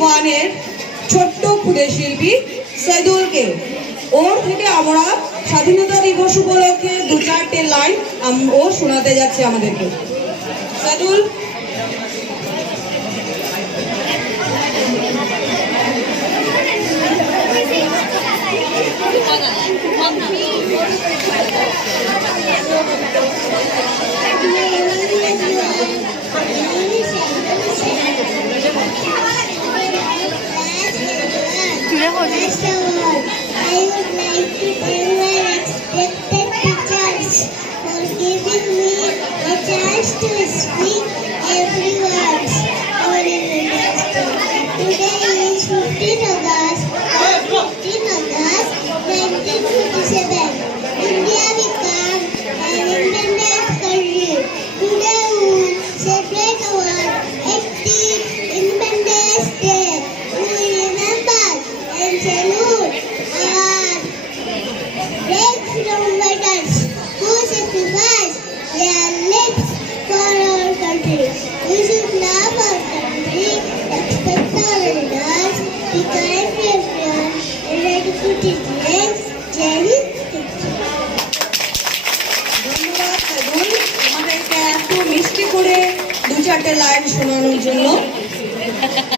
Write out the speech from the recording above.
ওয়ানের ছোট্ট ক্ষুদে শিল্পী সৈদুলকে। ওর থেকে আমরা স্বাধীনতা দিবস উপলক্ষে 2-4টে লাইন ও শোনাতে যাচ্ছে আমাদেরকে। Saidul, First of all, I would like to thank my respected teachers for giving me a chance to speak every word our Independence Day. Today is 15 August, 1957. India became an independent country. Today we celebrate our 80th Independence Day. We remember and salute our brave freedom fighters who sacrificed their lives for our country. We should love our country, respect our elders, be kind to everyone, and ready to teach next. Jai Hind. ধন্যবাদ সৈদুল আমাদেরকে এত মিষ্টি করে 2-4টে line শোনানোর জন্য।